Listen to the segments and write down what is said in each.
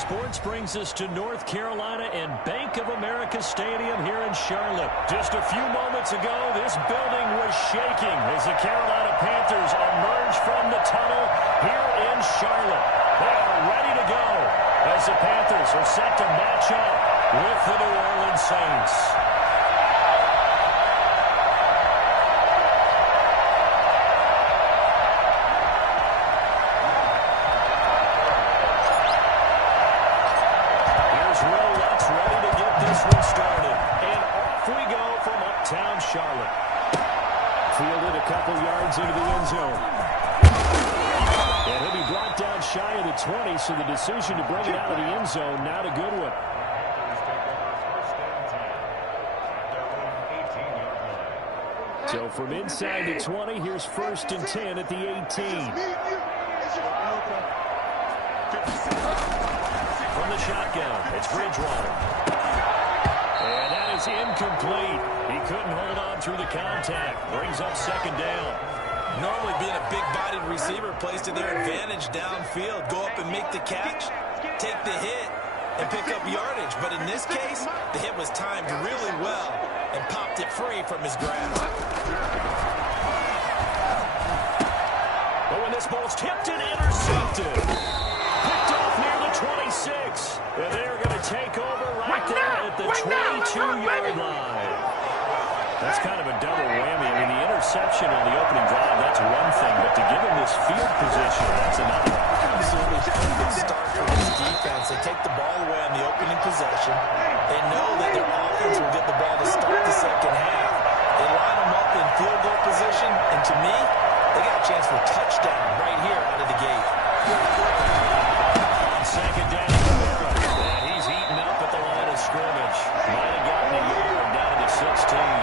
Sports brings us to North Carolina and Bank of America Stadium here in Charlotte. Just a few moments ago, this building was shaking as the Carolina Panthers emerge from the tunnel here in Charlotte. They are ready to go as the Panthers are set to match up with the New Orleans Saints. Charlotte. Fielded a couple yards into the end zone. And he'll be brought down shy of the 20, so the decision to bring it out of the end zone, not a good one. So from inside the 20, here's 1st and 10 at the 18. From the shotgun, it's Bridgewater. And that is incomplete. He couldn't hold on through the contact. Brings up 2nd down. Normally being a big-bodied receiver plays to their advantage downfield. Go up and make the catch, take the hit, and pick up yardage. But in this case, the hit was timed really well and popped it free from his grasp. But when this ball's tipped and intercepted, picked off near the 26. And they're going to take over right there at the 22-yard line. That's kind of a double whammy. I mean, the interception on the opening drive, that's one thing. But to give him this field position, that's another. Absolutely good start for this defense. They take the ball away on the opening possession. They know that their offense will get the ball to start the second half. They line them up in field goal position. And to me, they got a chance for a touchdown right here out of the gate. On 2nd down, and he's eaten up at the line of scrimmage. Might have gotten a yard down to the 16.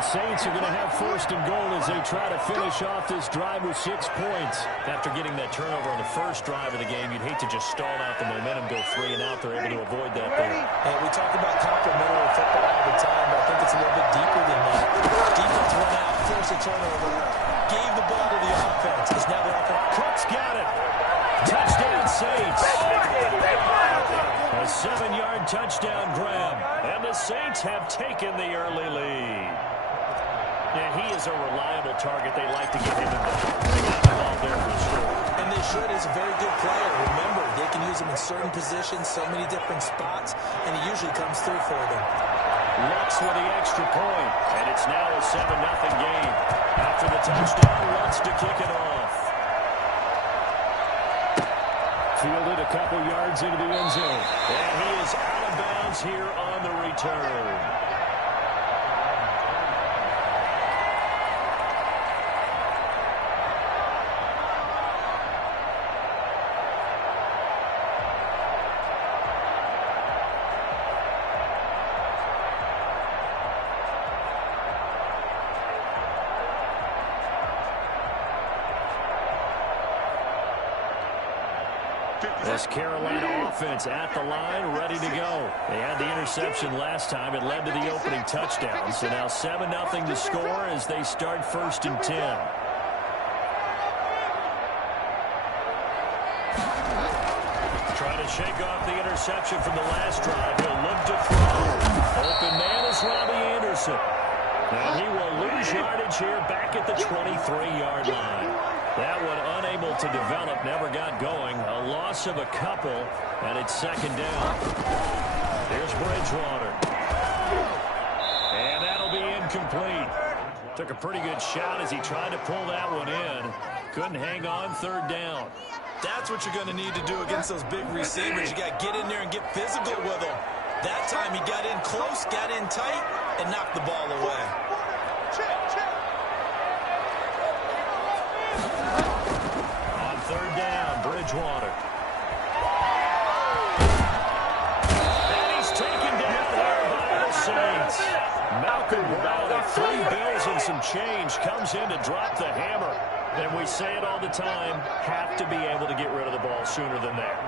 Saints are going to have 1st and goal as they try to finish off this drive with 6 points. After getting that turnover on the first drive of the game, you'd hate to just stall out the momentum, go 3 and out. They're able to avoid that there. And we talk about complementary football all the time, but I think it's a little bit deeper than that. Defense went out, forced a turnover, gave the ball to the offense. It's now the offense. Cook's got it. Touchdown Saints. A 7-yard touchdown grab. And the Saints have taken the early lead. And he is a reliable target. They like to get him involved. They got the ball there for sure. And they should. He's a very good player. Remember, they can use him in certain positions, so many different spots, and he usually comes through for them. Lutz with the extra point, and it's now a 7-0 game. After the touchdown, Lutz to kick it off. Fielded a couple yards into the end zone. And he is out of bounds here on the return. This Carolina offense at the line, ready to go. They had the interception last time. It led to the opening touchdown. So now 7-0 to score as they start 1st and 10. Trying to shake off the interception from the last drive. He'll look to throw. Open man is Robbie Anderson. And he will lose yardage here back at the 23-yard line. That one unable to develop, never got going. A loss of a couple, and it's 2nd down. Here's Bridgewater. And that'll be incomplete. Took a pretty good shot as he tried to pull that one in. Couldn't hang on, 3rd down. That's what you're going to need to do against those big receivers. You got to get in there and get physical with them. That time he got in close, got in tight, and knocked the ball away. On 3rd down, Bridgewater. And he's taken down there by the Saints. Malcolm Brown at 3 bills and some change comes in to drop the hammer. And we say it all the time, have to be able to get rid of the ball sooner than that.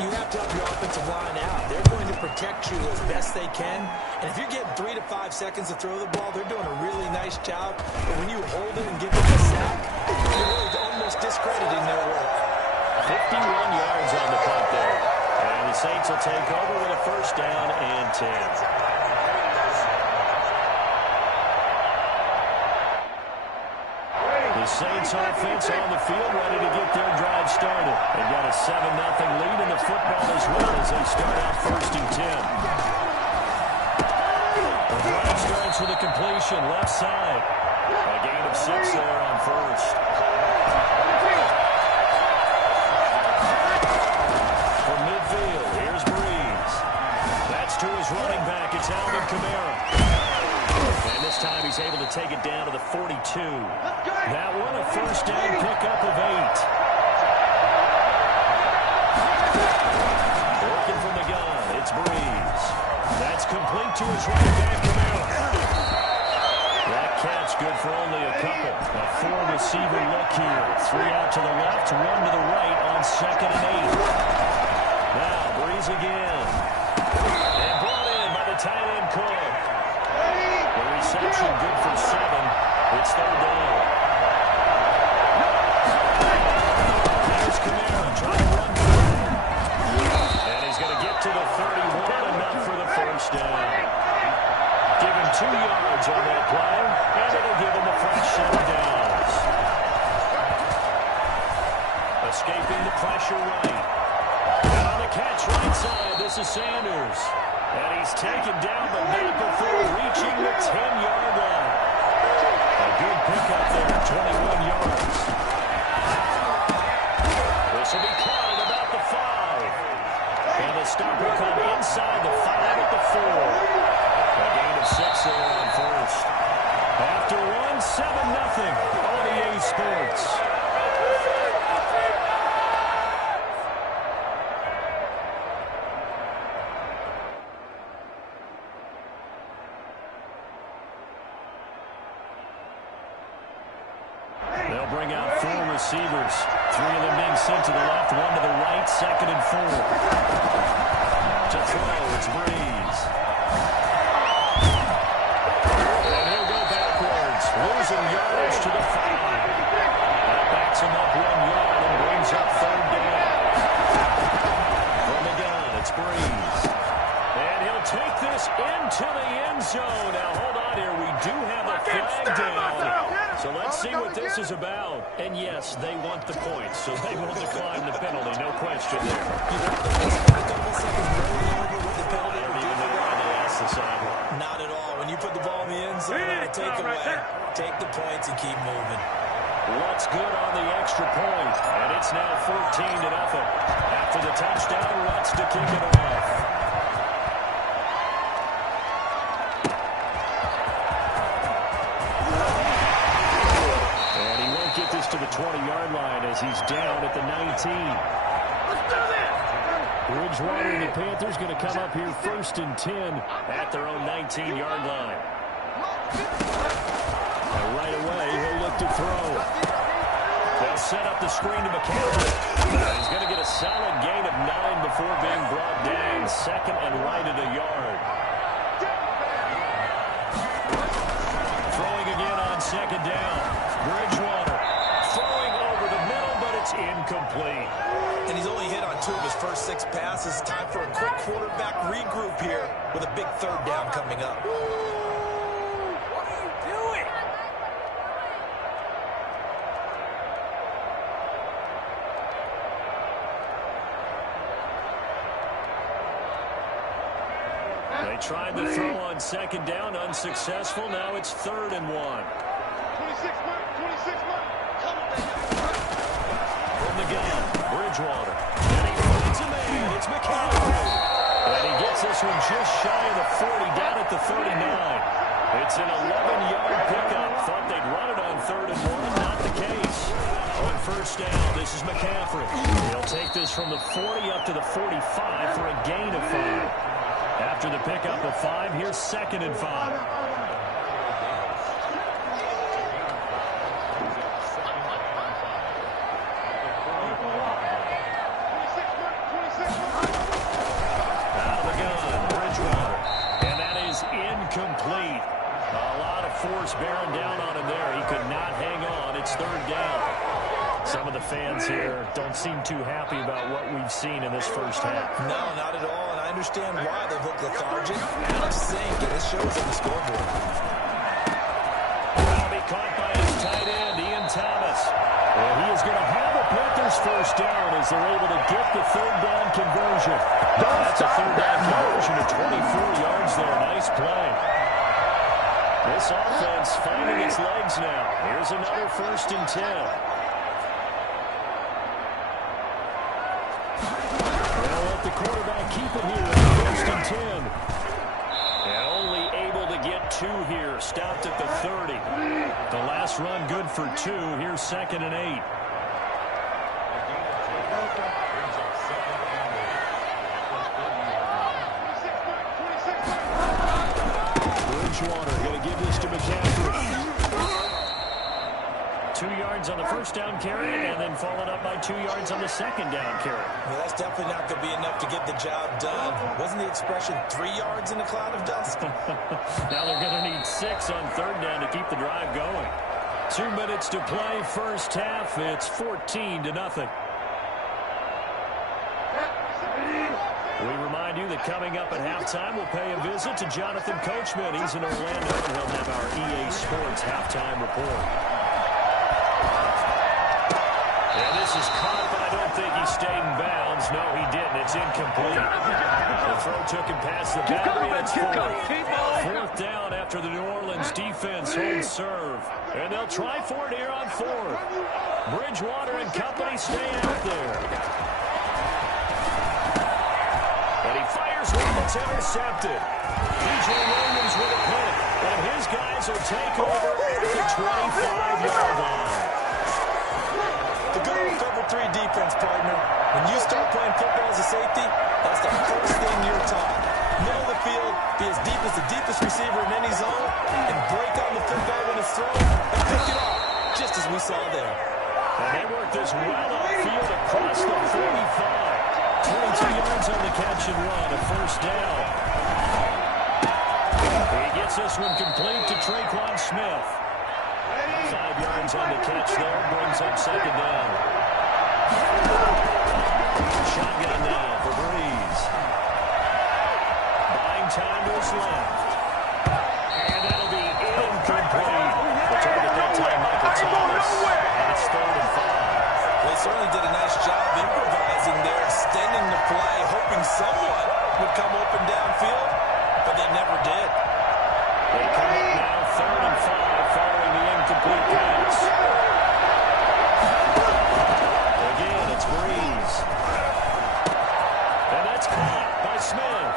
You have to help your offensive line out. They're going to protect you as best they can. And if you're getting 3 to 5 seconds to throw the ball, they're doing a really nice job. But when you hold it and give them a sack, you're really almost discrediting their work. 51 yards on the punt there. And the Saints will take over with a first down and 10. The Saints offense on the field ready to get their drive started. They've got a 7-0 lead in the football as well as they start out first and 10. The drive starts with a completion left side. A gain of 6 there on first. From midfield, here's Breeze. That's to his running back. It's Alvin Kamara. And this time he's able to take it down to the 42. That one a first down pickup of 8. Working from the gun, it's Breeze. That's complete to his running back, Kamara. That catch good for only a couple. A 4-receiver look here. 3 out to the left, 1 to the right on 2nd and 8. Now Breeze again. And brought in by the tight end Cook. The reception good for 7. It's 3rd down. There's Kamara trying to run through. And he's going to get to the 31, enough for the first down. Give him 2 yards on that play, and it'll give him a fresh set of downs. Escaping the pressure right. And on the catch right side, this is Sanders. And he's taken down, but not before reaching the 10-yard line. A good pickup there, 21 yards. This will be caught at about the 5. And the stop will come inside the 5 at the 4. A gain of 6 there on first. After 1, 7-0 on EA Sports. They'll bring out 4 receivers. 3 of them being sent to the left, 1 to the right, 2nd and 4. To throw, it's Breeze. And he'll go backwards, losing yardage to the 5. That backs him up 1 yard and brings up 3rd down. From the gun, it's Breeze. And he'll take this into the end zone. Now, hold on here. We do have a flag down. So let's see what this is about. And yes, they want the points, so they will decline the penalty, no question there. I don't even know why they asked the sideline. Not at all. When you put the ball in the end zone on a takeaway, take the points and keep moving. What's good on the extra point? And it's now 14-0. After the touchdown, Lutz to kick it off. To the 20-yard line as he's down at the 19. Let's do this! Bridgewater and the Panthers going to come up here 1st and 10 at their own 19-yard line. And right away, he'll look to throw. They'll set up the screen to McCaffrey. He's going to get a solid gain of 9 before being brought down. 2nd and right at a yard. Throwing again on 2nd down. Bridgewater. Incomplete. And he's only hit on 2 of his first 6 passes. Time for a quick quarterback regroup here with a big 3rd down coming up. What are you doing? They tried to throw on 2nd down, unsuccessful. Now it's 3rd and 1. 26 The gun, Bridgewater, and he finds a man, it's McCaffrey, and he gets this one just shy of the 40, down at the 39. It's an 11-yard pickup. Thought they'd run it on 3rd and 1, not the case. On 1st down, this is McCaffrey. He'll take this from the 40 up to the 45 for a gain of 5. After the pickup of 5, here's 2nd and 5. incomplete. A lot of force bearing down on him there. He could not hang on. It's third down. Some of the fans here don't seem too happy about what we've seen in this first half. No, not at all, and I understand why they look lethargic, out of sync, and it shows on the scoreboard. Will be caught by his tight end, Ian Thomas. And he is going to have the Panthers first down as they're able to get the third down conversion. That's a third down conversion of 24 yards there. Nice play. This offense finding its legs now. Here's another 1st and 10. They'll let the quarterback keep it here. 1st and 10. And only able to get 2 here. Stopped at the 30. The last run good for 2. Here's 2nd and 8. Bridgewater going to give this to McCaffrey. 2 yards on the first down carry, and then followed up by 2 yards on the second down carry. Well, that's definitely not going to be enough to get the job done. Wasn't the expression 3 yards in a cloud of dust? Now they're going to need 6 on third down to keep the drive going. 2 minutes to play, first half. It's 14-0. We remind you that coming up at halftime, we'll pay a visit to Jonathan Coachman. He's in Orlando, and he'll have our EA Sports halftime report. And this is caught, but I don't think he stayed in bounds. No, he didn't. It's incomplete. The throw took him past the boundary, and it's 4th down after the New Orleans defense holds serve. And they'll try for it here on 4th. Bridgewater and company stay out there. And he fires one that's intercepted. DJ Williams with a pick. And his guys will take over at the 25-yard line. The good old cover 3 defense, partner. When you start playing football as a safety, that's the first thing you're taught. Middle of the field, be as deep as the deepest receiver in any zone, and break on the football when it's thrown, and pick it off, just as we saw there. And they work this well upfield across the 45. 22 yards on the catch and run, a first down. He gets this one complete to Traquan Smith. 5 yards on the catch there, brings up second down. Shotgun now for Breeze. Buying time to his left. And that'll be incomplete. The target that time, Michael Thomas. And it's 3rd and 5. They certainly did a nice job improvising there, extending the play, hoping someone would come open downfield, but they never did. They come up now 3rd and 5 following the incomplete pass. Again, it's Breeze. And that's caught by Smith.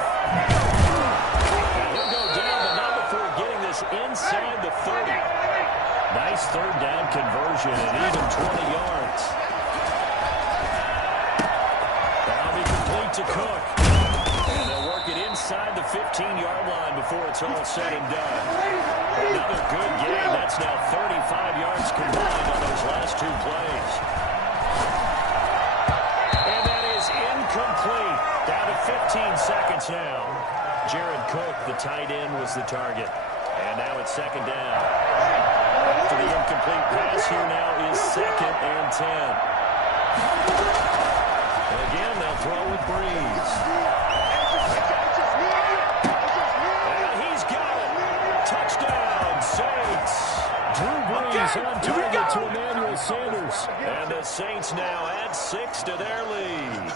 And he'll go down, but not before getting this inside the 30. Nice third down conversion and even 20 yards. That'll be complete to Cook. And they'll work it inside the 15-yard line before it's all said and done. Another good game. That's now 35 yards combined on those last 2 plays. And that is incomplete. Down to 15 seconds now. Jared Cook, the tight end, was the target. And now it's second down. After the incomplete pass, here now is 2nd and 10. And again, they'll throw with Breeze. And he's got it. Touchdown, Saints. Drew Brees on target to Emmanuel Sanders. And the Saints now add 6 to their lead.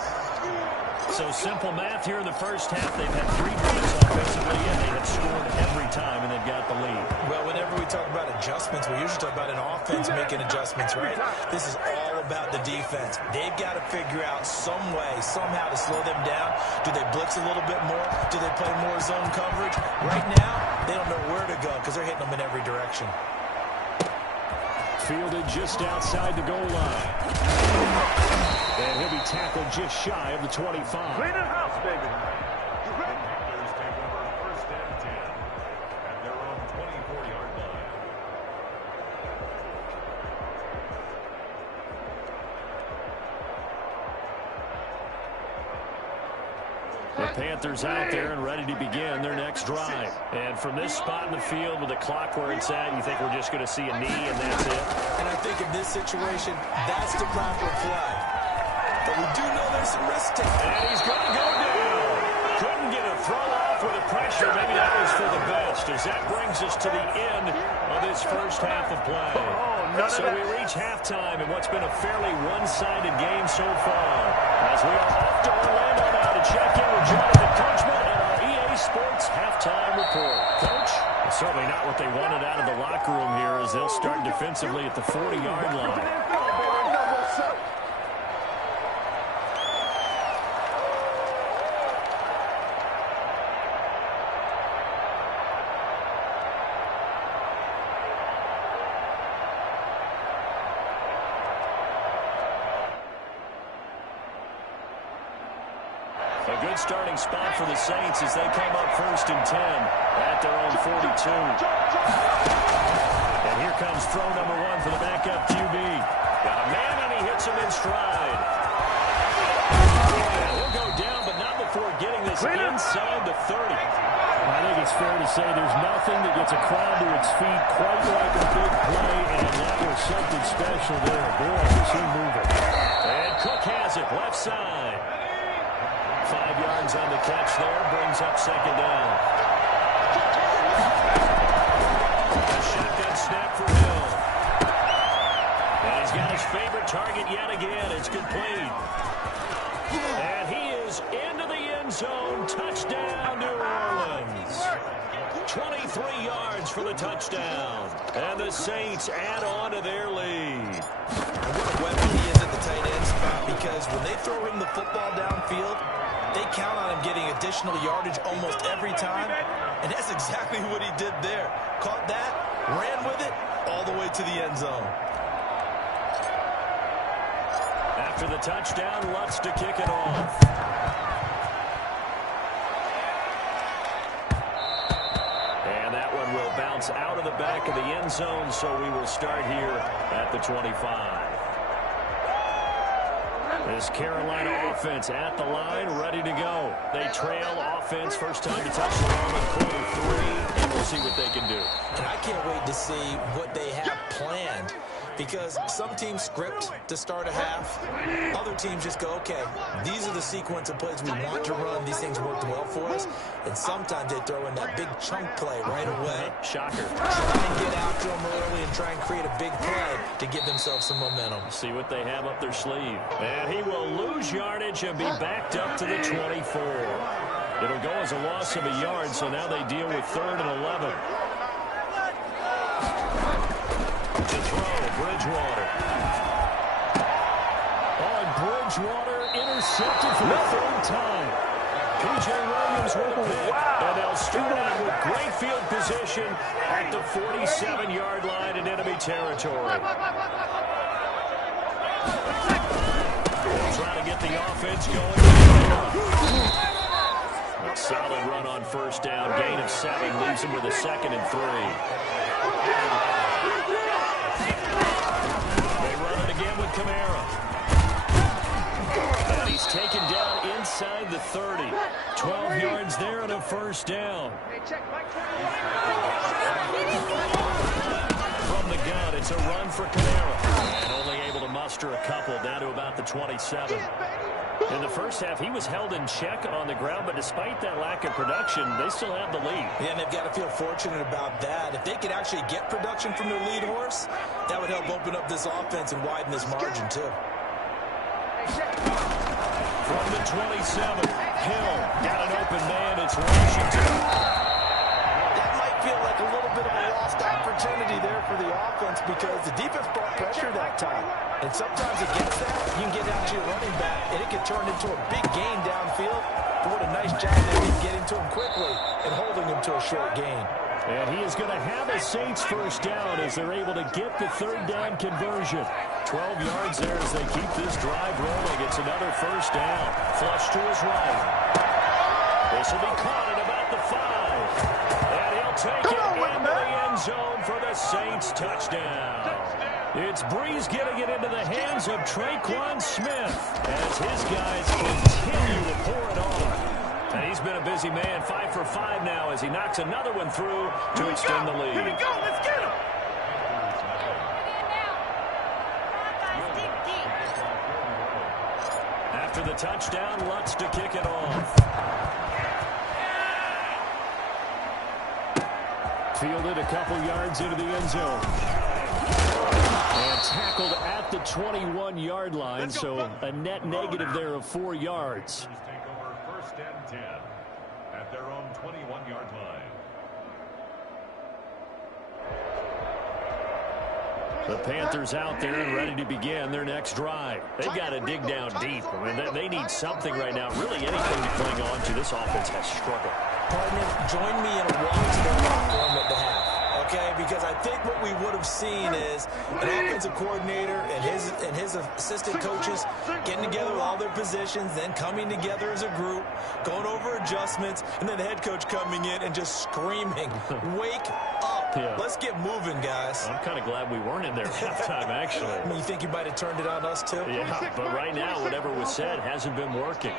So simple math here in the first half. They've had 3 drives offensively, and they have scored every time, and they've got the lead. Well, whenever we talk about adjustments, we usually talk about an offense making adjustments, right? This is all about the defense. They've got to figure out some way, somehow to slow them down. Do they blitz a little bit more? Do they play more zone coverage? Right now, they don't know where to go because they're hitting them in every direction. Fielded just outside the goal line. And he'll be tackled just shy of the 25. Clean it house, baby. Panthers take over 1st and 10 at their own 24-yard line. The Panthers out there and ready to begin their next drive. And from this spot in the field with the clock where it's at, you think we're just going to see a knee and that's it? And I think in this situation, that's the proper flag. But we do know there's some risk taken. And he's going to go down. Couldn't get a throw off with the pressure. Maybe that was for the best, as that brings us to the end of this first half of play. So we reach halftime in what's been a fairly one-sided game so far. As we are off to Orlando now to check in with Jonathan Coachman and our EA Sports halftime report. Coach? Certainly not what they wanted out of the locker room here, as they'll start defensively at the 40-yard line. A good starting spot for the Saints as they come up 1st and 10 at their own 42. And here comes throw number 1 for the backup QB. Got a man and he hits him in stride. And he'll go down, but not before getting this inside the 30. I think it's fair to say there's nothing that gets a crowd to its feet quite like a big play, and that was something special there. Boy, is he moving. And Cook has it left side. 5 yards on the catch there, brings up 2nd down. A shotgun snap for Hill. And he's got his favorite target yet again. It's complete. And he is into the end zone. Touchdown, New Orleans. 23 yards for the touchdown. And the Saints add on to their lead. And what a weapon he is at the tight end spot, because when they throw him the football downfield, they count on him getting additional yardage almost every time, and that's exactly what he did there. Caught that, ran with it, all the way to the end zone. After the touchdown, Lutz to kick it off. And that one will bounce out of the back of the end zone, so we will start here at the 25. This Carolina offense at the line, ready to go. They trail offense, first time to touch the ball in Q3, and we'll see what they can do. And I can't wait to see what they have planned, because some teams script to start a half. Other teams just go, okay, these are the sequence of plays we want to run. These things worked well for us. And sometimes they throw in that big chunk play right away. Shocker. Try and get after them early and try and create a big play to give themselves some momentum. See what they have up their sleeve. And he will lose yardage and be backed up to the 24. It'll go as a loss of a yard, so now they deal with 3rd and 11. To throw, Bridgewater. Oh, and Bridgewater intercepted for the 3rd time. P.J. Williams with a pick. And they'll start out with great field position at the 47-yard line in enemy territory. They'll try to get the offense going. A solid run on 1st down. Gain of 7 leaves him with a 2nd and 3. With Kamara. And he's taken down inside the 30. 12 yards there and a 1st down. From the gun, it's a run for Kamara. And only able to muster a couple down to about the 27. In the first half, he was held in check on the ground, but despite that lack of production, they still have the lead. Yeah, and they've got to feel fortunate about that. If they could actually get production from their lead horse, that would help open up this offense and widen this margin, too. From the 27, Hill got an open man. It's Washington. That might feel like a little bit of a lost opportunity there for the offense, because the defense brought pressure that time. And sometimes against that, you can get down to your running back, and it can turn into a big gain downfield. But what a nice job they did getting to him quickly and holding him to a short gain. And he is going to have a Saints 1st down as they're able to get the 3rd down conversion. 12 yards there as they keep this drive rolling. It's another 1st down. Flush to his right. This will be caught at about the 5. And he'll take it into the end zone for the Saints touchdown. It's Breeze getting it into the hands of Traquan Smith as his guys continue to pour it on. And he's been a busy man, 5 for 5 now as he knocks another one through to extend the lead. Here we go. Let's get him. After the touchdown, Lutz to kick it off. Fielded a couple yards into the end zone. And tackled at the 21-yard line, so a net negative there of 4 yards. Take over 1st and 10 at their own 21-yard line. The Panthers out there and ready to begin their next drive. They've got to dig down deep. I mean, they need something right now, really anything to cling on to. This offense has struggled. Partner, join me in a walk to the locker room at the half, okay? Because I think what we would have seen is an offensive coordinator and his assistant coaches getting together with all their positions, then coming together as a group, going over adjustments, and then the head coach coming in and just screaming, "Wake up. Yeah. Let's get moving, guys." I'm kind of glad we weren't in there at halftime, actually. I mean, you think you might have turned it on us, too? Yeah, but right now, whatever was said hasn't been working.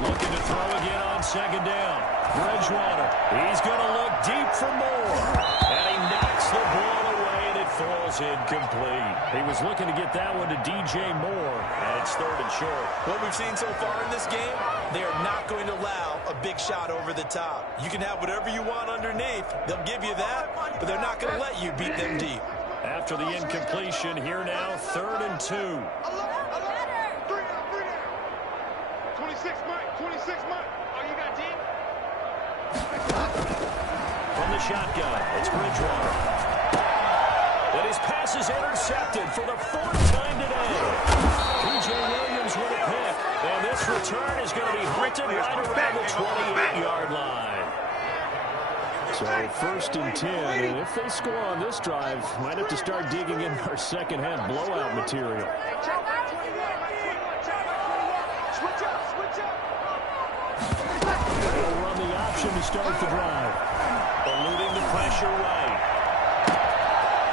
Looking to throw again on 2nd down. Bridgewater, he's going to look deep for more. And he knocks the ball away, and it falls incomplete. He was looking to get that one to DJ Moore, and it's 3rd and short. What we've seen so far in this game, they are not going to allow a big shot over the top. You can have whatever you want underneath. They'll give you that, but they're not going to let you beat them deep. After the incompletion, here now, 3rd and 2. 26, Mike. 26, Mike. Oh, you got deep? From the shotgun, it's Bridgewater. And his pass is intercepted for the 4th time today. P.J. Williams with a pick. And this return is going to be halted right around the 28-yard line. So 1st and 10, and if they score on this drive, might have to start digging in our second half blowout material. They'll run the option to start the drive. Eluding the pressure right.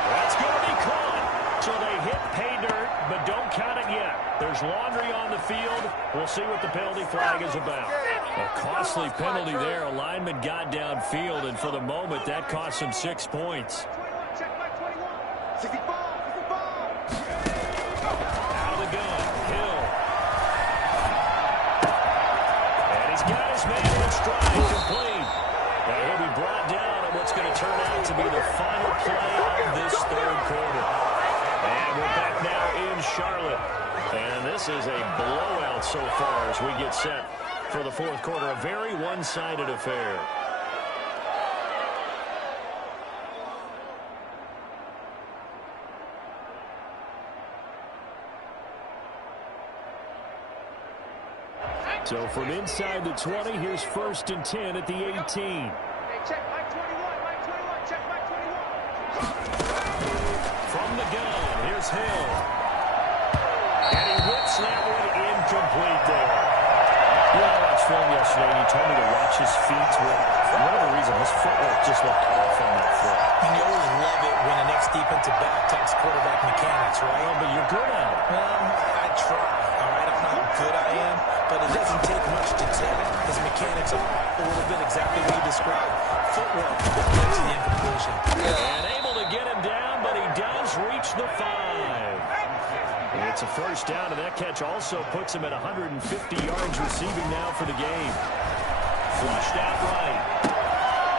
That's going to be caught. So they hit pay dirt, but don't count it yet. There's laundry on the field. We'll see what the penalty flag is about. A costly penalty there. A lineman got downfield, and for the moment, that cost him 6 points. Out of the gun, Hill. And he's got his man in stride, complete. Now he'll be brought down on what's going to turn out to be the final play of this 3rd quarter. And we're back now in Charlotte. And this is a blowout so far as we get set for the 4th quarter. A very one-sided affair. So from inside the 20, here's 1st and 10 at the 18. Hey, check Mike 21. Mike 21. Check Mike 21. From the gun, here's Hill. And he whips that one incomplete there. You know, I watched film yesterday, and he told me to watch his feet. Well, for whatever reason, his footwork just looked off on that foot. And you always love it when an ex-defensive back talks quarterback mechanics, right? Well, but you're good at it. I try, all right? I don't know how good I am, but it doesn't take much to tell. His mechanics are a little bit exactly what you described. Footwork led to the incompletion. And able to get him down, but he does reach the 5. It's a 1st down, and that catch also puts him at 150 yards receiving now for the game. Flushed out right.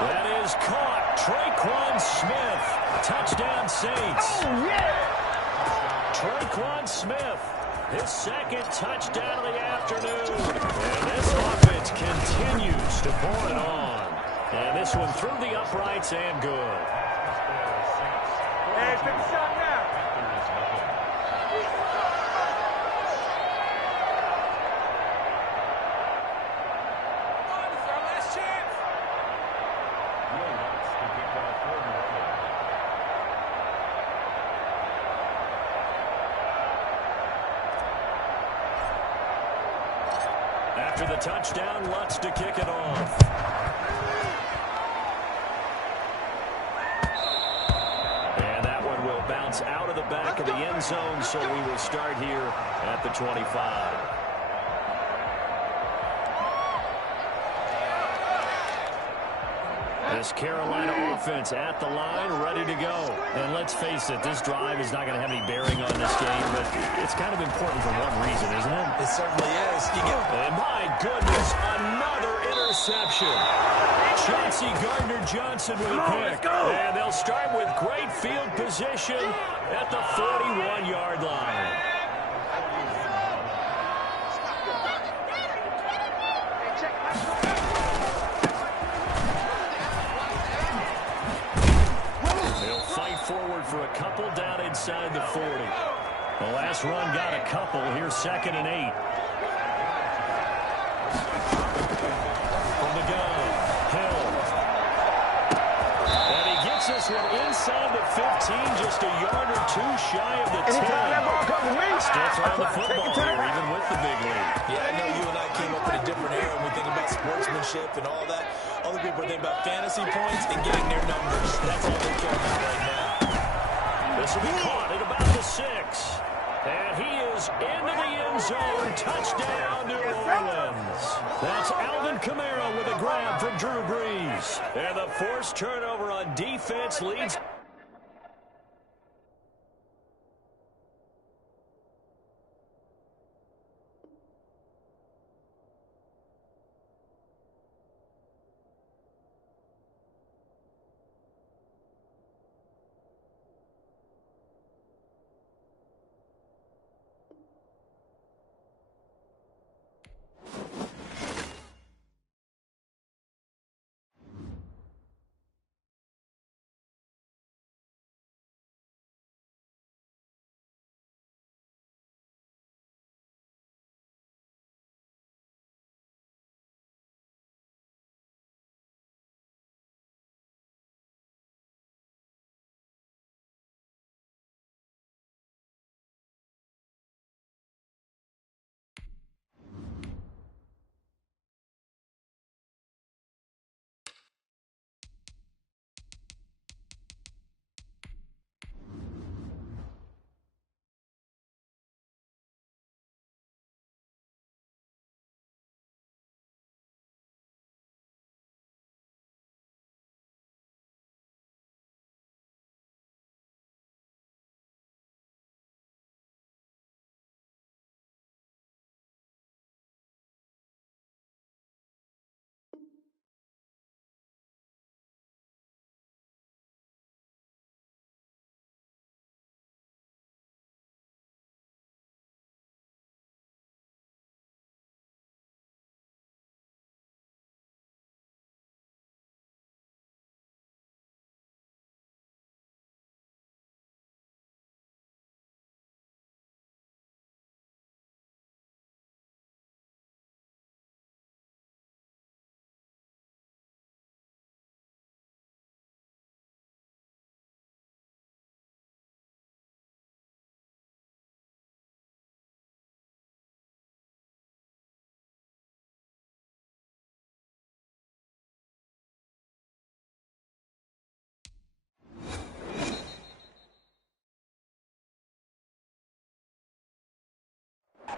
That is caught. Traquan Smith. Touchdown, Saints. Oh, yeah! Traquan Smith, his 2nd touchdown of the afternoon. And this offense continues to pour it on. And this one through the uprights and good. Hey, pick the shot now. After the touchdown, Lutz to kick it off. And that one will bounce out of the back of the end zone, so we will start here at the 25. This Carolina offense at the line, ready to go. And let's face it, this drive is not going to have any bearing on this game, but it's kind of important for one reason, isn't it? It certainly is. And my goodness, another interception. Chauncey Gardner-Johnson with a pick. And they'll start with great field position at the 41-yard line. Forward for a couple down inside the 40. The last run got a couple. Here's 2nd and 8. From the gun, Hill. And he gets this one inside the 15, just a yard or two shy of the 10. Still throwing the football here, even with the big lead. Yeah, I know you and I came up in a different era when we think about sportsmanship and all that. Other people think about fantasy points and getting their numbers. That's all they care about right now. This will be caught at about the 6. And he is into the end zone. Touchdown, New Orleans. That's Alvin Kamara with a grab from Drew Brees. And the forced turnover on defense leads.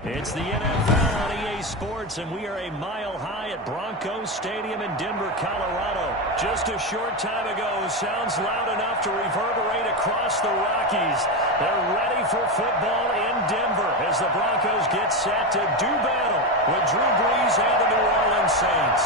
It's the NFL on EA Sports, and we are a mile high at Broncos Stadium in Denver, Colorado. Just a short time ago, sounds loud enough to reverberate across the Rockies. They're ready for football in Denver as the Broncos get set to do battle with Drew Brees and the New Orleans Saints.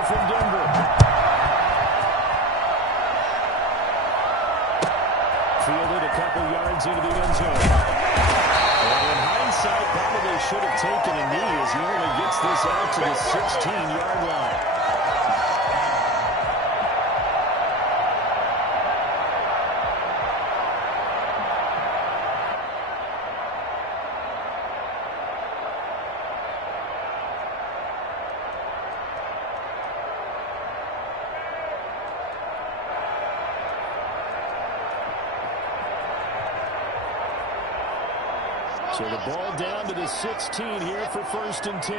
From Denver. Fielded a couple yards into the end zone. And in hindsight, probably should have taken a knee as he only gets this out to the 16-yard line. So the ball down to the 16 here for 1st and 10.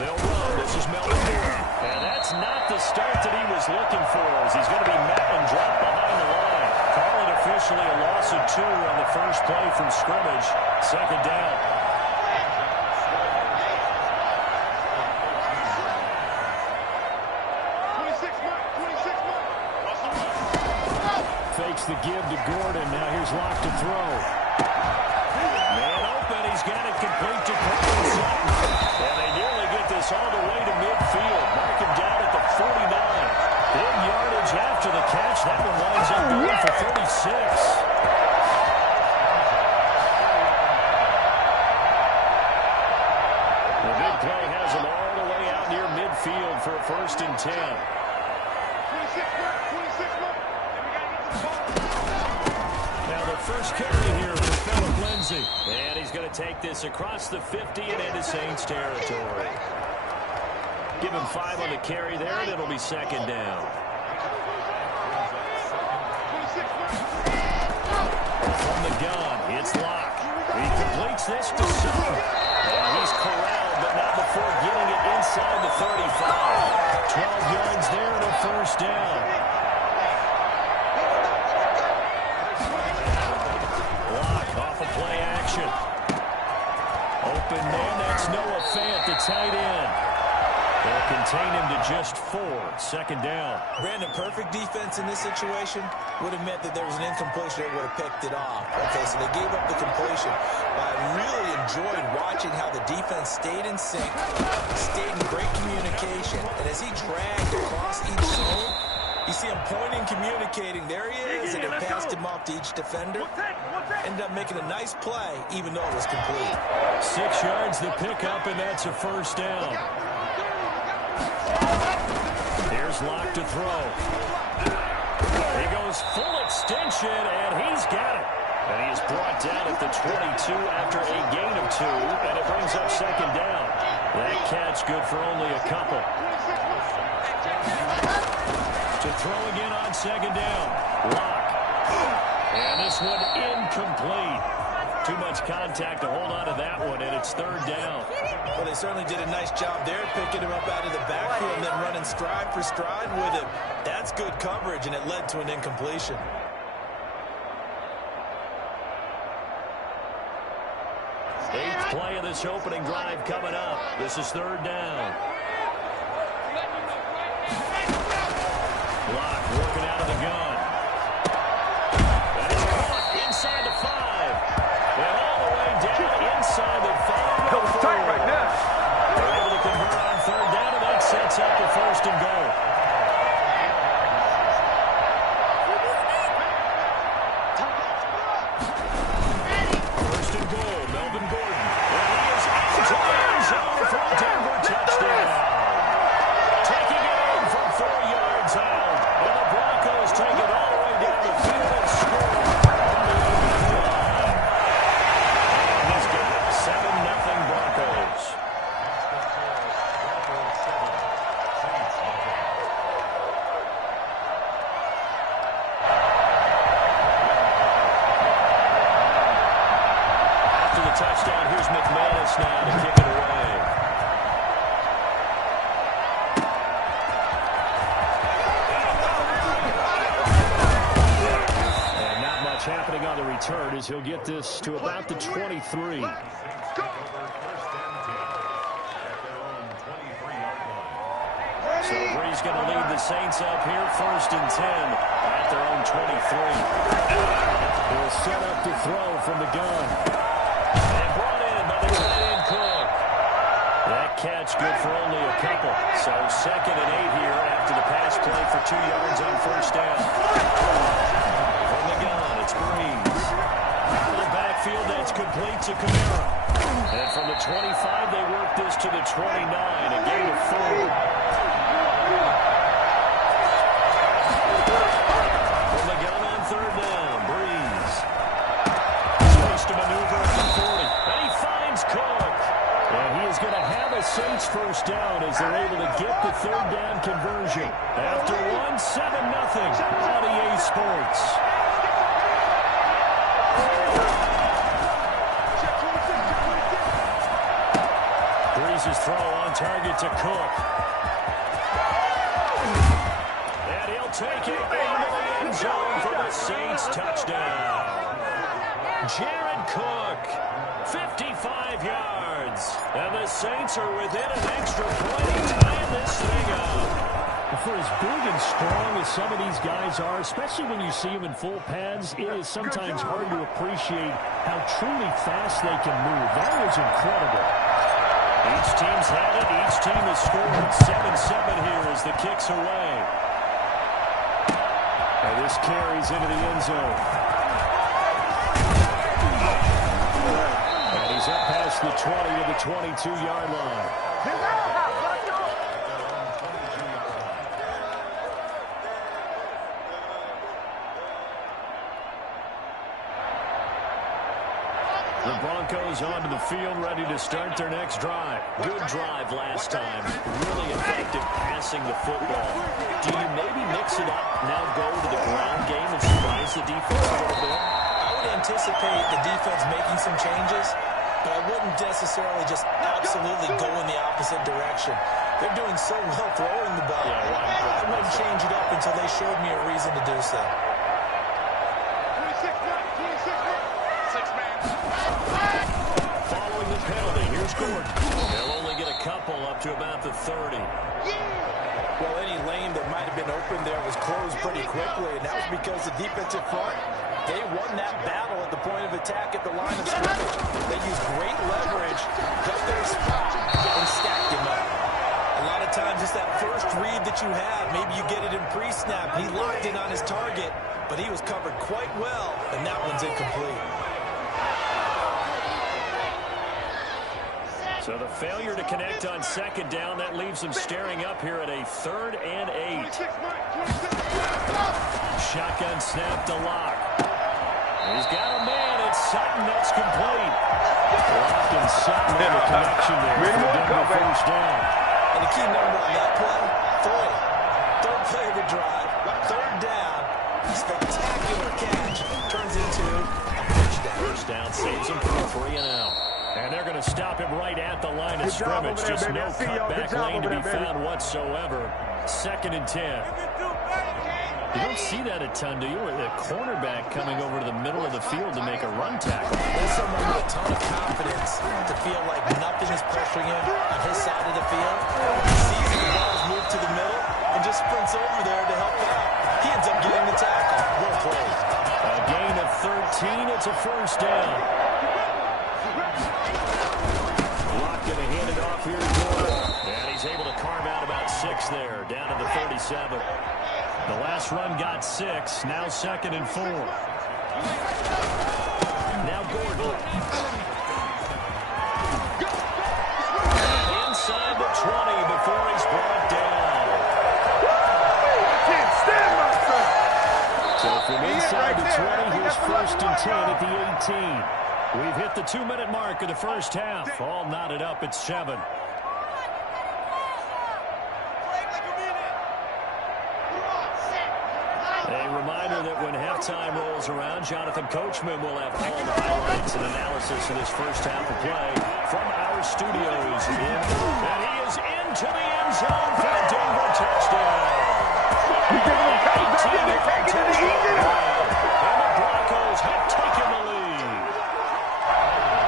They'll run. This is Melvin Gordon. And that's not the start that he was looking for, as he's going to be met and dropped behind the line. Call it officially a loss of 2 on the first play from scrimmage. 2nd down. Fakes the give to Gordon. Now here's Locke to throw. Man open. He's got it complete to Courtland Sutton. And they nearly get this all the way to midfield. Mark him down at the 49. Big yardage after the catch. That one winds up going for 36. The big play has him all the way out near midfield for a 1st and 10. Now the first carry here for Philip Lindsay. And he's going to take this across the 50 and into Saints territory. Give him 5 on the carry there, and it'll be 2nd down. From the gun, it's Locke. He completes this to Sutton. And he's corralled, but not before getting it inside the 35. 12 yards there and a 1st down. Locke off of play action. Open man, that's Noah Fant, the tight end. They'll contain him to just 4. 2nd down. Brandon, perfect defense in this situation would have meant that there was an incompletion that would have picked it off. Okay, so they gave up the completion. But I really enjoyed watching how the defense stayed in sync, stayed in great communication. And as he dragged across each zone, you see him pointing, communicating. There he is, and they passed him off to each defender. Ended up making a nice play, even though it was complete. 6 yards the pickup, and that's a 1st down. Here's Locke to throw. He goes full extension, and he's got it. And he is brought down at the 22 after a gain of 2, and it brings up 2nd down. That catch good for only a couple. To throw again on 2nd down. Locke. And this one incomplete. Too much contact to hold on to that one, and it's 3rd down. Well, they certainly did a nice job there, picking him up out of the backfield and then running stride for stride with him. That's good coverage, and it led to an incompletion. Eighth play of this opening drive coming up. This is 3rd down. Locke working out of the gun. That's caught inside the 5. And all the way down inside the 5. It's tight right now. They're able to convert on 3rd down, and that sets up the 1st and goal. First and goal, Melvin Gordon. And he is into the end zone for a Denver touchdown. Taking it in from 4 yards out. And the Broncos take it all the way down the field and score on the opening line. And he's got it. 7-0 Broncos. After the touchdown, here's McManus now to kick it away. And not much happening on the return as he'll get this to about the 23. So Bree's going to lead the Saints up here, 1st and 10 at their own 23. He'll set up to throw from the gun. And brought in by the tight end Cook. That catch good for only a couple. So 2nd and 8 here after the pass play for 2 yards on 1st down. From the gun, it's Breeze. Out of the backfield, that's complete to Kamara. And from the 25, they work this to the 29, a gain of 4. From the gun on 3rd down, Breeze. Space to maneuver at the 40. And he finds Cook. And he is going to have a Saints first down as they're able to get the third down conversion. After one, 7-0 on EA Sports. Breeze's throw on target to Cook. And he'll take it into the end zone for the Saints touchdown. Jared Cook, 55 yards. And the Saints are within an extra point, tying this thing up. For as big and strong as some of these guys are, especially when you see them in full pads, it is sometimes hard to appreciate how truly fast they can move. That was incredible. Each team's had it. Each team has scored. 7-7 here as the kick's away. And this carries into the end zone. And he's up past the 20 to the 22-yard line. The Broncos onto the field, ready to start their next drive. Good drive last time. Really effective passing the football. Do you maybe mix it up, now go to the ground game and surprise the defense a little bit? I would anticipate the defense making some changes, but I wouldn't necessarily just absolutely go in the opposite direction. They're doing so well throwing the ball. I wouldn't change it up until they showed me a reason to do so. Following the penalty, here's Gordon. They'll only get a couple up to about the 30. Well, any lane that might have been open there was closed pretty quickly, and that was because the defensive front, they won that battle at the point of attack at the line of scrimmage. They used great leverage, got their spot, and stacked him up. A lot of times it's that first read that you have. Maybe you get it in pre-snap. He locked in on his target, but he was covered quite well, and that one's incomplete. So the failure to connect on second down, that leaves them staring up here at a 3rd and 8. Shotgun snap to Locke. He's got a man. It's Sutton. That's complete. Locke and Sutton have a connection there for the first down. And the key number on that play, 3. Third play of the drive, 3rd down. Spectacular catch turns into a touchdown. First down saves him for 3 and out. And they're going to stop him right at the line of scrimmage. Just no cutback lane to be found whatsoever. 2nd and 10. You don't see that a ton, do you? With a cornerback coming over to the middle of the field to make a run tackle. There's someone with a ton of confidence to feel like nothing is pressuring him on his side of the field. He sees the ball's moved to the middle and just sprints over there to help out. He ends up getting the tackle. Well played. A gain of 13. It's a first down. Locke going to hand it off here to Gordon. And he's able to carve out about 6 there, down to the 37. The last run got 6. Now 2nd and 4. Now Gordon. Inside the 20 before he's brought down. Can't stand myself. So from inside the 20, here's 1st and 10 at the 18. We've hit the 2-minute mark of the first half. All knotted up at 7. A reminder that when halftime rolls around, Jonathan Coachman will have all the highlights and analysis of this first half of play from our studios. And he is into the end zone for a Denver touchdown. 18-yard touchdown. And the Broncos have taken the lead.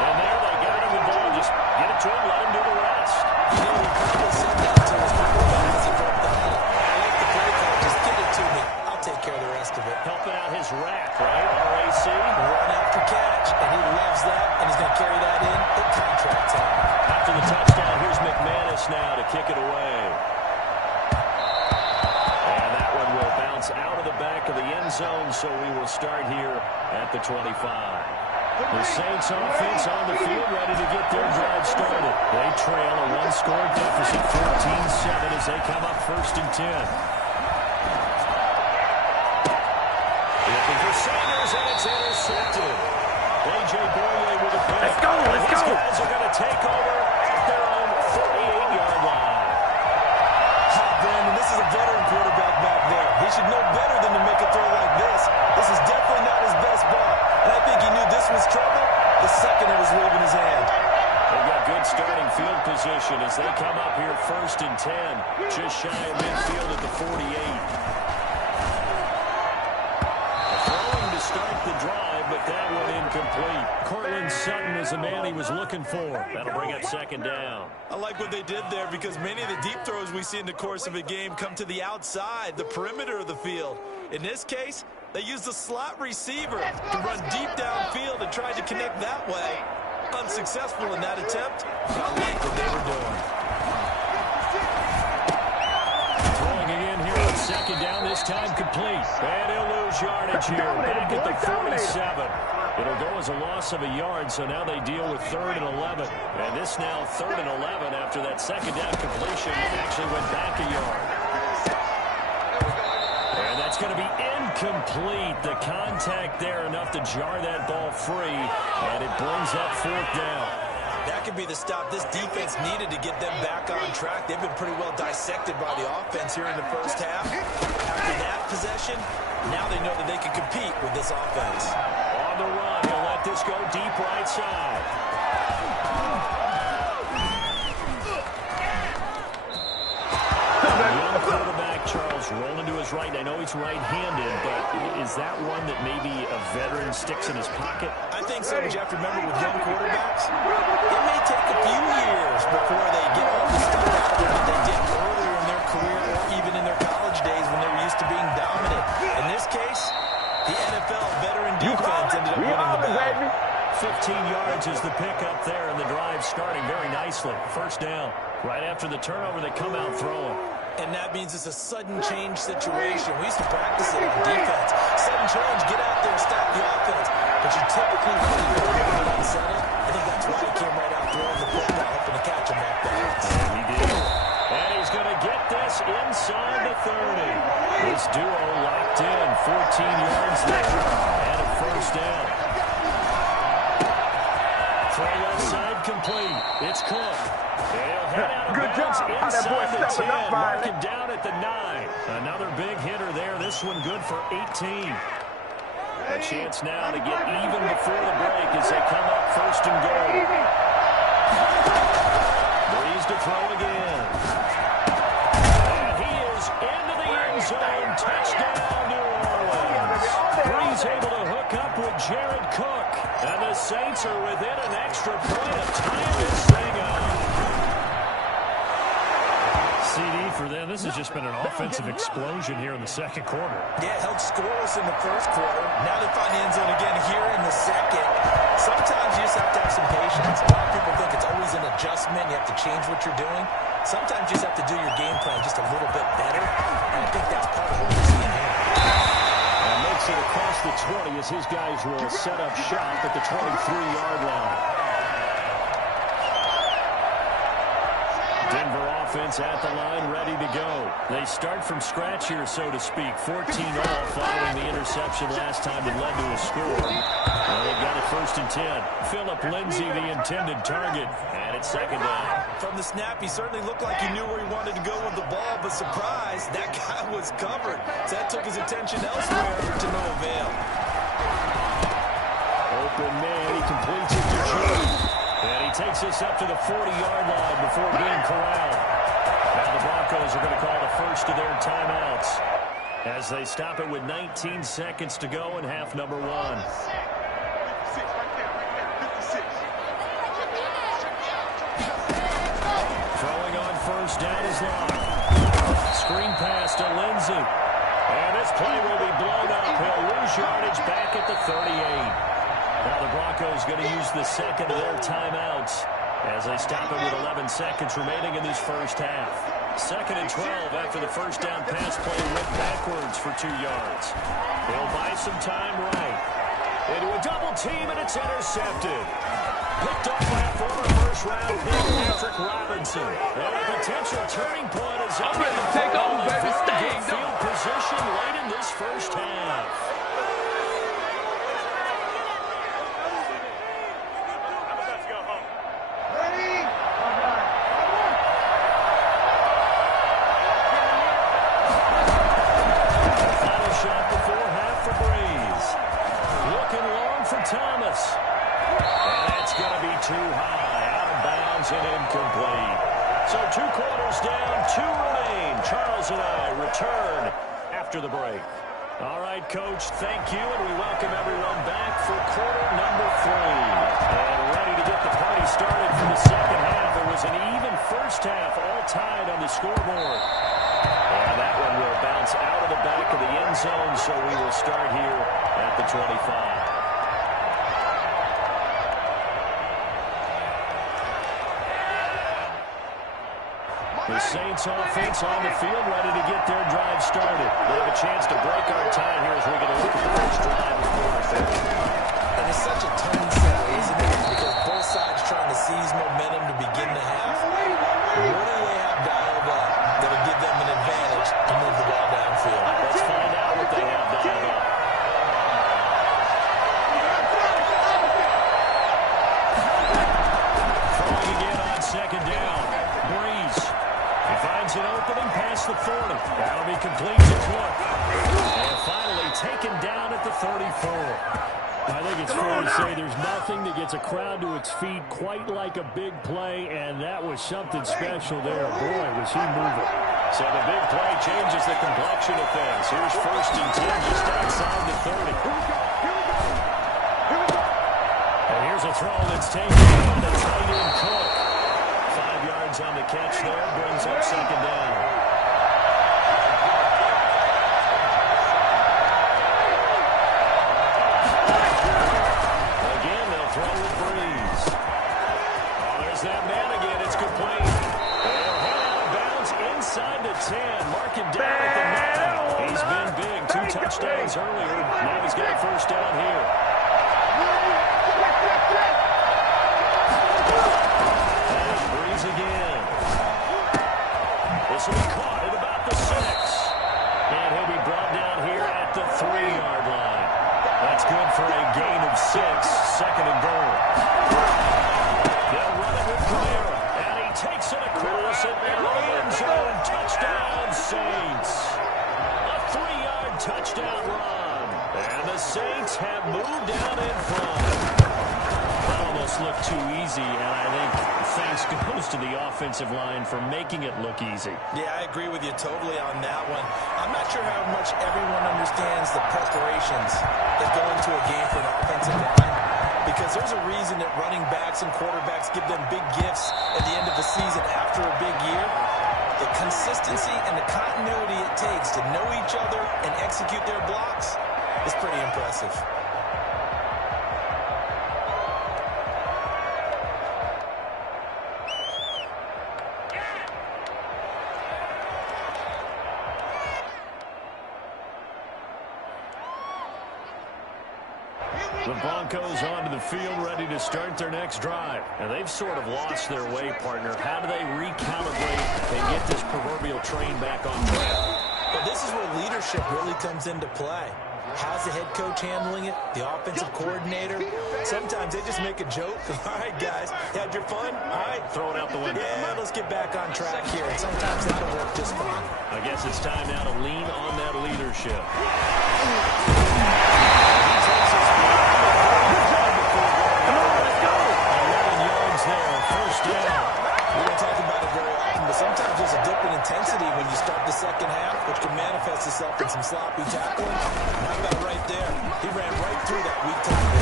And there they got him the ball. Just get it to him, let him do the rest. You know, he probably said that to his quarterback as he dropped the ball. I like the play call. Just get it to me. I'll take care of the rest of it. Helping out his rack, right? RAC. Run after catch, and he loves that, and he's going to carry that in at contract time. After the touchdown, here's McManus now to kick it away. And that one will bounce out of the back of the end zone, so we will start here at the 25. The Saints offense on the field, ready to get their drive started. They trail a 1-score deficit, 14-7, as they come up 1st and 10. Looking for Sanders, and it's intercepted. A.J. Boye with a pick. Let's go, let's go. These guys are going to take over at their own 48-yard is a veteran quarterback back there. He should know better than to make a throw like this. This is definitely not his best ball. And I think he knew this was trouble the second it was leaving his hand. They've got good starting field position as they come up here 1st and 10. Just shy of midfield at the 48. Throwing to start the drive, but that one incomplete. Cortland Sutton is the man he was looking for. That'll bring up 2nd down. I like what they did there because many of the deep throws we see in the course of a game come to the outside, the perimeter of the field. In this case, they used the slot receiver to run deep downfield and tried to connect that way. Unsuccessful in that attempt, but I like what they were doing. Throwing again here on 2nd down, this time complete. And he'll lose yardage here, back at the 47. It'll go as a loss of a yard, so now they deal with 3rd and 11. And this now 3rd and 11 after that 2nd down completion actually went back a yard. And that's going to be incomplete. The contact there enough to jar that ball free, and it brings up 4th down. That could be the stop this defense needed to get them back on track. They've been pretty well dissected by the offense here in the first half. After that possession, now they know that they can compete with this offense. On the run, he'll let this go deep right side. Young quarterback Charles rolling to his right. I know he's right-handed, but is that one that maybe a veteran sticks in his pocket? I think so, but you have to remember with young quarterbacks, it may take a few years before they get all the stuff out of them that they did earlier in their career or even in their college days when they were used to being dominant. In this case, the NFL veteran defense ended up winning the battle. 15 yards is the pickup there, and the drive starting very nicely. 1st down. Right after the turnover, they come out throwing. And that means it's a sudden change situation. We used to practice it on defense. Sudden change, get out there, stop the offense. But you typically really don't get unsettled. I think that's why he came right out throwing the football, hoping to catch him off balance. And he did. And he's going to get this inside the 30. This duo locked in. 14 yards there. And a 1st down. Throw left side complete. It's Cook. He'll head out of bounds inside the 10. Mark him down at the 9. Another big hitter there. This one good for 18. A chance now to get even before the break as they come up 1st and goal. Breeze to throw again. And he is into the end zone. Touchdown, New Orleans. Breeze able to hook up with Jared Cook. And the Saints are within an extra point of tying this thing up. CD for them. This has just been an offensive explosion here in the 2nd quarter. Yeah, held scoreless in the 1st quarter. Now they find the end zone again here in the 2nd. Sometimes you just have to have some patience. A lot of people think it's always an adjustment. You have to change what you're doing. Sometimes you just have to do your game plan just a little bit better. And I think that's part of what we're seeing here. And makes it across the 20 as his guys will set up shop at the 23-yard line. Denver offense at the line, ready to go. They start from scratch here, so to speak. 14-all following the interception last time that led to a score. Well, they've got it 1st and 10. Phillip Lindsay, the intended target, and it's 2nd down. From the snap, he certainly looked like he knew where he wanted to go with the ball, but surprise, that guy was covered. So that took his attention elsewhere to no avail. Open man, he completes it to Jordan. And he takes this up to the 40-yard line before being corralled. Now the Broncos are going to call the first of their timeouts as they stop it with 19 seconds to go in half number 1. Throwing on 1st down is Locke. Screen pass to Lindsay. And this play will be blown up. He'll lose yardage back at the 38. Now the Broncos going to use the 2nd of their timeouts as they stop it with 11 seconds remaining in this first half. 2nd and 12 after the 1st down pass play went backwards for 2 yards. He'll buy some time right. Into a double team, and it's intercepted. Picked up by a former first-round pick, Patrick Robinson. And a potential turning point is up. I'm ready to take over, baby. Stay. Field position late in this first half. All right, Coach, thank you, and we welcome everyone back for quarter number 3. And ready to get the party started for the second half. It was an even first half, all tied on the scoreboard. And that one will bounce out of the back of the end zone, so we will start here at the 25. The Saints offense on the field, ready to get their drive started. They have a chance to break our tie here as we get a look at the first drive of quarter 3. And it's such a turn setter, isn't it? Because both sides trying to seize momentum to begin the half. What do they have dialed up that'll give them an advantage to move the ball downfield? Let's find out what they have dialed up. Throwing again on second down. Breeze. He finds an opening past the 40. That'll be complete to Cook. And finally taken down at the 34. I think it's fair to say there's nothing that gets a crowd to its feet quite like a big play, and that was something special there. Boy, was he moving. So the big play changes the complexion of things. Here's 1st and 10 just outside the 30. And here's a throw that's taken on the tight end Cook. 5 yards on the catch there, brings up second down. Again, they'll throw with Breeze. Oh, there's that man again. It's complete. They'll head out of bounds inside the 10. Mark it down at the 9. He's been big. 2 touchdowns earlier. Now he's got a first down here. There's Breeze again. This will be caught at about the 6. And he'll be brought down here at the 3-yard line. That's good for a gain of 6. 2nd and goal. They'll run it with Kamara. And he takes it across it. And the end zone. Touchdown, Saints. A 3-yard touchdown run. And the Saints have moved down in front. That almost looked too easy, and I think thanks goes to the offensive line for making it look easy. Yeah, I agree with you totally on that one. I'm not sure how much everyone understands the preparations that go into a game for an offensive line, because there's a reason that running backs and quarterbacks give them big gifts at the end of the season after a big year. The consistency and the continuity it takes to know each other and execute their blocks is pretty impressive. The Broncos onto the field, ready to start their next drive. And they've sort of lost their way, partner. How do they recalibrate and get this proverbial train back on track? Well, this is where leadership really comes into play. How's the head coach handling it? The offensive coordinator? Sometimes they just make a joke. All right, guys, had your fun? All right. Throw it out the window. Yeah, let's get back on track here. And sometimes that'll work just fine. I guess it's time now to lean on that leadership. We don't talk about it very often, but sometimes there's a dip in intensity when you start the second half, which can manifest itself in some sloppy tackling. And how about right there? He ran right through that weak tackle.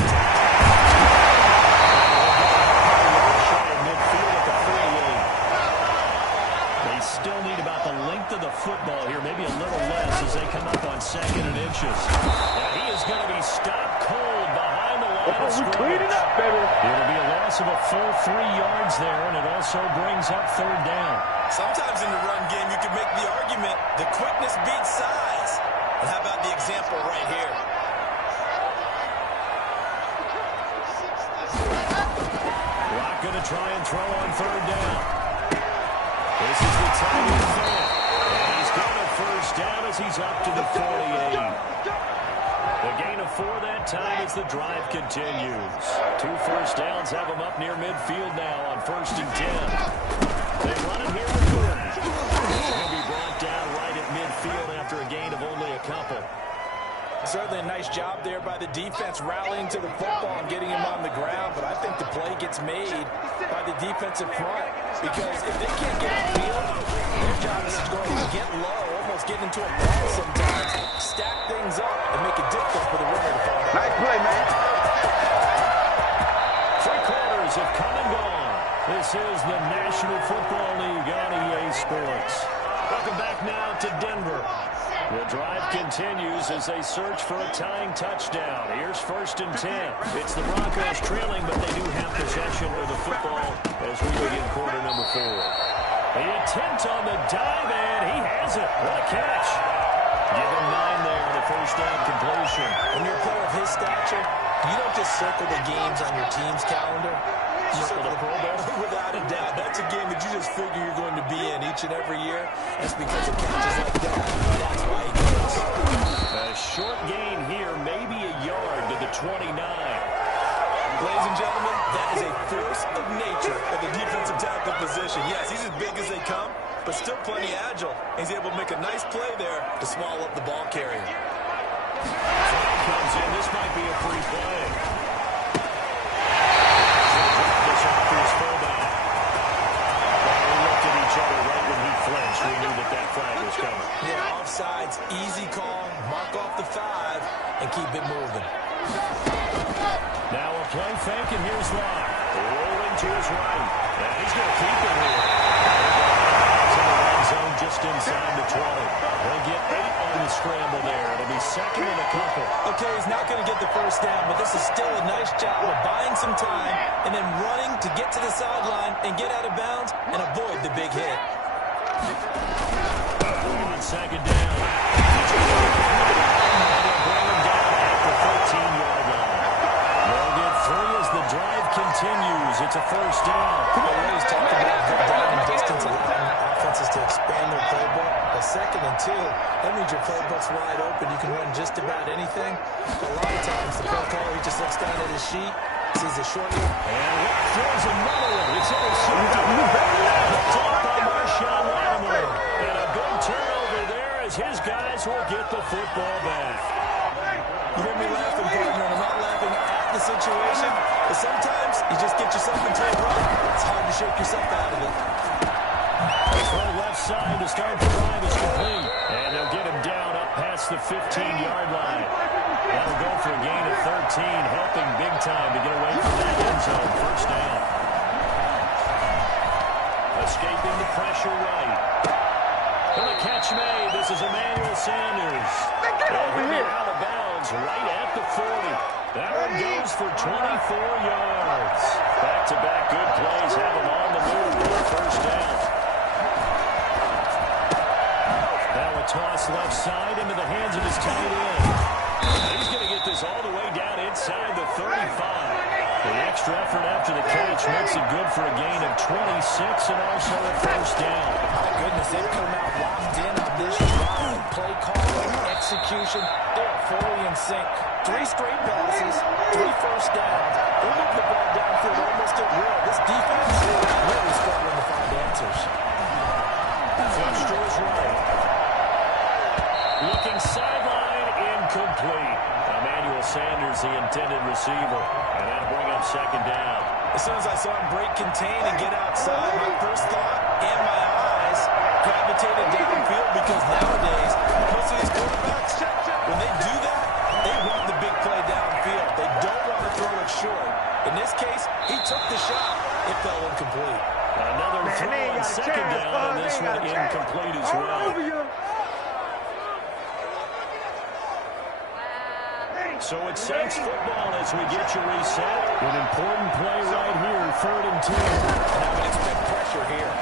They still need about the length of the football here, maybe a little less as they come up on 2nd and inches. And he is going to be stopped cold behind the line of scrimmage. Clean it up, baby. It'll be a loss of a full 3 yards there, and it also brings up 3rd down. Sometimes in the run game, you can make the argument the quickness beats size. And how about the example right here? Rock going to try and throw on 3rd down. This is the time to fit. And he's got a first down as he's up to the 48. The gain of 4 that time as the drive continues. 2 first downs have him up near midfield now on 1st and 10. They run it here with Gordon. He'll be brought down right at midfield after a gain of only a couple. Certainly a nice job there by the defense rallying to the football and getting him on the ground, but I think the play gets made by the defensive front because if they can't get the field, their job is going to get low, almost get into a ball sometimes, stack things up, This is the National Football League on EA Sports. Welcome back now to Denver. The drive continues as they search for a tying touchdown. Here's 1st and 10. It's the Broncos trailing, but they do have possession of the football as we begin quarter number 4. The attempt on the dive, and he has it. What a catch. Give him 9 there on the first down completion. When you're a player of his stature, you don't just circle the games on your team's calendar. You circle the Pro Bowl. Without a doubt. That's a game that you just figure you're going to be in each and every year. That's because of catches like that. That's why he goes. A short gain here, maybe a yard to the 29. Ladies and gentlemen, that is a force of nature at the defensive tackle position. Yes, he's as big as they come, but still plenty agile. He's able to make a nice play there to swallow up the ball carrier. Flag comes in. This might be a free play. We knew that flag was coming. Yeah, offsides, easy call, mark off the 5, and keep it moving. Now a play fake, and here's Locke. Rolling to his right. And he's going to keep it here. He's in the red zone just inside the 20. They'll get 8 on the scramble there. It'll be 2nd and a couple. Okay, he's not going to get the first down, but this is still a nice job of buying some time and then running to get to the sideline and get out of bounds and avoid the big hit. On 2nd down. They'll bring him down at the 13-yard line. They'll get 3 as the drive continues. It's a first down. We always talked about good down and distance, allowing offenses to expand their playbook. But 2nd and 2, that means your playbook's wide open. You can run just about anything. A lot of times, the play caller, he just looks down at his sheet, sees a short lead, and Locke throws another one. It's intercepted. And a big turnover there as his guys will get the football back. You hear me laughing, partner, and I'm not laughing at the situation, but sometimes you just get yourself into a rut. It's hard to shake yourself out of it. Throw left side to start the drive is complete. And they'll get him down up past the 15-yard line. That'll go for a gain of 13, helping big time to get away from that end zone. First down. Escaping the pressure right. And the catch made. This is Emmanuel Sanders. He'll be out of bounds right at the 40. That one goes for 24 yards. Back-to-back good plays have him on the move for the first down. Now a toss left side into the hands of his tight end. He's going to get this all the way down inside the 35. The extra effort after the catch makes it good for a gain of 26 and also a first down. My goodness, they've come out locked in on this drive. Play calling, execution, they're fully in sync. 3 straight passes, 3 first downs. They move the ball downfield almost at will. This defense really struggling to find answers. Flush to his right. Looking sideline, incomplete. Emmanuel Sanders, the intended receiver. And that'll bring up 2nd down. As soon as I saw him break contain and get outside, my first thought and my eyes gravitated downfield because nowadays, most of these quarterbacks, when they do that, they want the big play downfield. They don't want to throw it short. In this case, he took the shot. It fell incomplete. Another throw on 2nd down, and this one incomplete as well. So it's Saints football as we get you reset. An important play right here, 3rd and 2. And I would expect pressure here.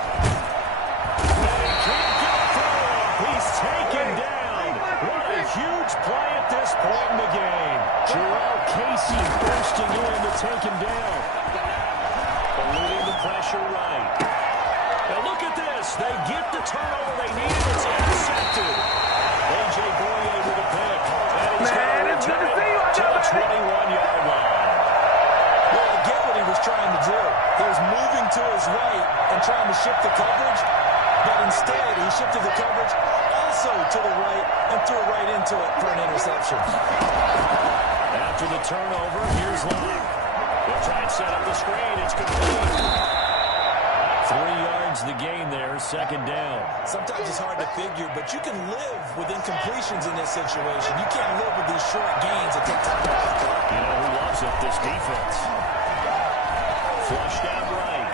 They can't get through him. He's taken down. What a huge play at this point in the game. Jarrell Casey bursting in to take him down. Eluding the pressure right. Now look at this. They get the turnover they needed. It's intercepted. A.J. Boye with a pick. And he's going to return it to the 21-yard line. Well, I get what he was trying to do. He was moving to his right and trying to shift the coverage, but instead he shifted the coverage also to the right and threw right into it for an interception. After the turnover, here's Locke. They'll try and set up the screen. It's complete. 3 yards the gain there, 2nd down. Sometimes it's hard to figure, but you can live with incompletions in this situation. You can't live with these short gains that take time off the clock. You know who loves it? This defense. Flushed out right.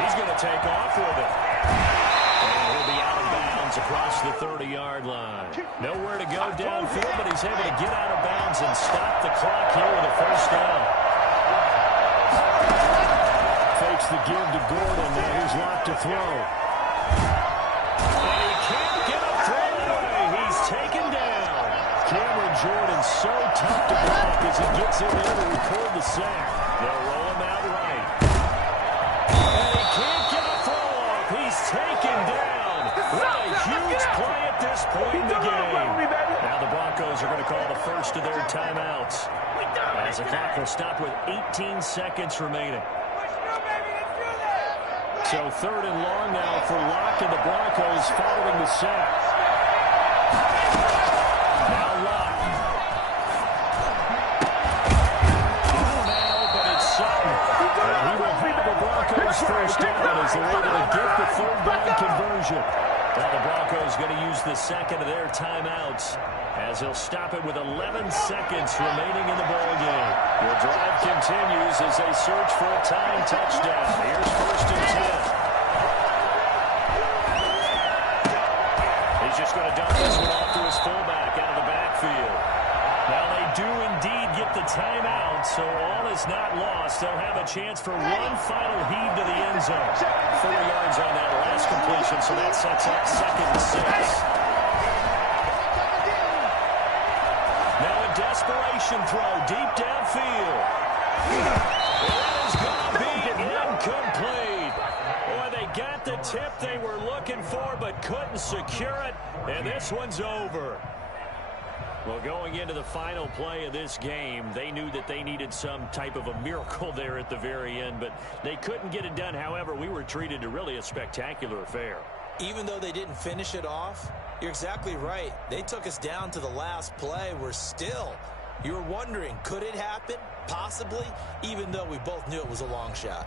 He's going to take off with it. And he'll be out of bounds across the 30-yard line. Nowhere to go downfield, but he's able to get out of bounds and stop the clock here with a first down. Fakes the give to Gordon. Now he's locked to throw. And he can't get a throwaway. He's taken down. Cameron Jordan so tough to block as he gets in there to record the sack. They'll roll him out right. And he can't get a throw off. He's taken down. What a huge play at this point in the game. Now the Broncos are going to call the first of their timeouts, as the clock will stop with 18 seconds remaining. So 3rd and long now for Locke and the Broncos following the sack. Now Locke. Man open, it's Sutton. And he will have the Broncos first down as they're able to get the 3rd down conversion. Now the Broncos going to use the second of their timeouts, as they'll stop it with 11 seconds remaining in the ballgame. The drive continues as they search for a tying touchdown. Here's 1st and 10. He's just going to dump this one off to his fullback out of the backfield. Now they do indeed get the timeout, so all is not lost. They'll have a chance for one final heave to the end zone. 4 yards on that last completion, so that sets up 2nd and 6. Now a desperation throw deep downfield. That is going to be incomplete. Boy, they got the tip they were looking for but couldn't secure it, and this one's over. Well, going into the final play of this game, they knew that they needed some type of a miracle there at the very end, but they couldn't get it done. However, we were treated to really a spectacular affair. Even though they didn't finish it off, you're exactly right. They took us down to the last play. You were wondering, could it happen? Possibly, even though we both knew it was a long shot.